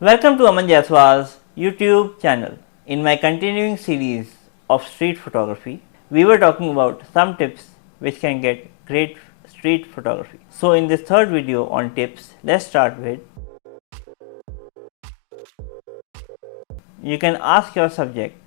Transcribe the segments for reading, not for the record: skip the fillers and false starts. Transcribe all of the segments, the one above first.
Welcome to Aman Jaiswal's YouTube channel. In my continuing series of street photography, we were talking about some tips which can get great street photography. So in this third video on tips, let's start with you can ask your subject,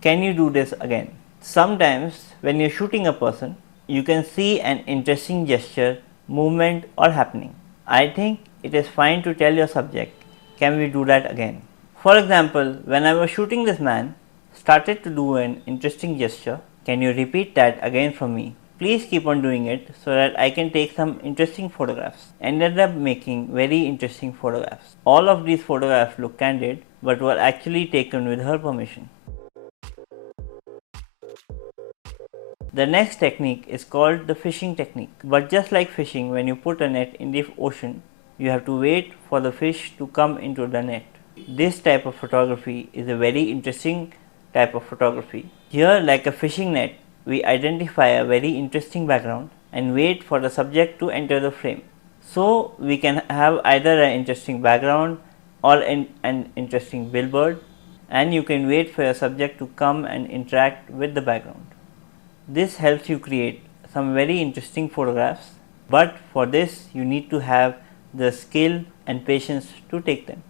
can you do this again? Sometimes when you're shooting a person, you can see an interesting gesture, movement or happening. I think it is fine to tell your subject, can we do that again? For example, when I was shooting this man, started to do an interesting gesture, can you repeat that again for me? Please keep on doing it so that I can take some interesting photographs. Ended up making very interesting photographs. All of these photographs look candid but were actually taken with her permission. The next technique is called the fishing technique. But just like fishing, when you put a net in the ocean, you have to wait for the fish to come into the net. This type of photography is a very interesting type of photography. Here, like a fishing net, we identify a very interesting background and wait for the subject to enter the frame. So we can have either an interesting background or an interesting billboard, and you can wait for your subject to come and interact with the background. This helps you create some very interesting photographs, but for this you need to have the skill and patience to take them.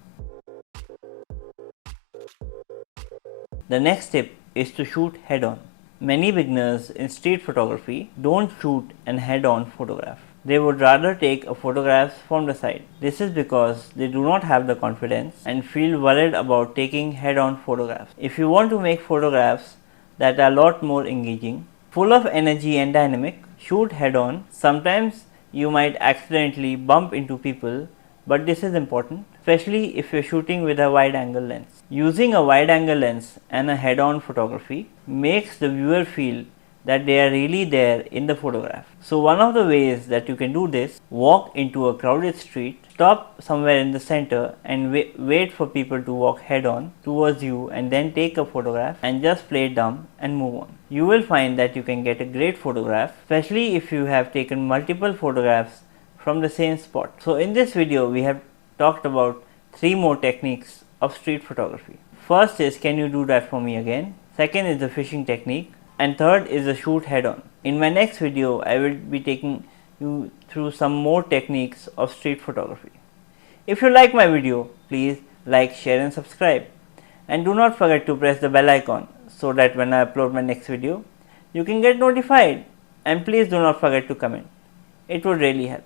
The next tip is to shoot head on. Many beginners in street photography don't shoot an head on photograph. They would rather take a photograph from the side. This is because they do not have the confidence and feel worried about taking head on photographs. If you want to make photographs that are a lot more engaging, full of energy and dynamic, shoot head on. Sometimes you might accidentally bump into people, but this is important, especially if you're shooting with a wide angle lens. Using a wide angle lens and a head on photography makes the viewer feel that they are really there in the photograph. So one of the ways that you can do this, walk into a crowded street, stop somewhere in the center and wait for people to walk head on towards you and then take a photograph and just play dumb and move on. You will find that you can get a great photograph, especially if you have taken multiple photographs from the same spot. So in this video we have talked about 3 more techniques of street photography. First is, can you do that for me again? Second is the fishing technique, and third is the shoot head on. In my next video I will be taking you through some more techniques of street photography. If you like my video, please like, share and subscribe, and do not forget to press the bell icon so that when I upload my next video you can get notified, and please do not forget to comment. It would really help.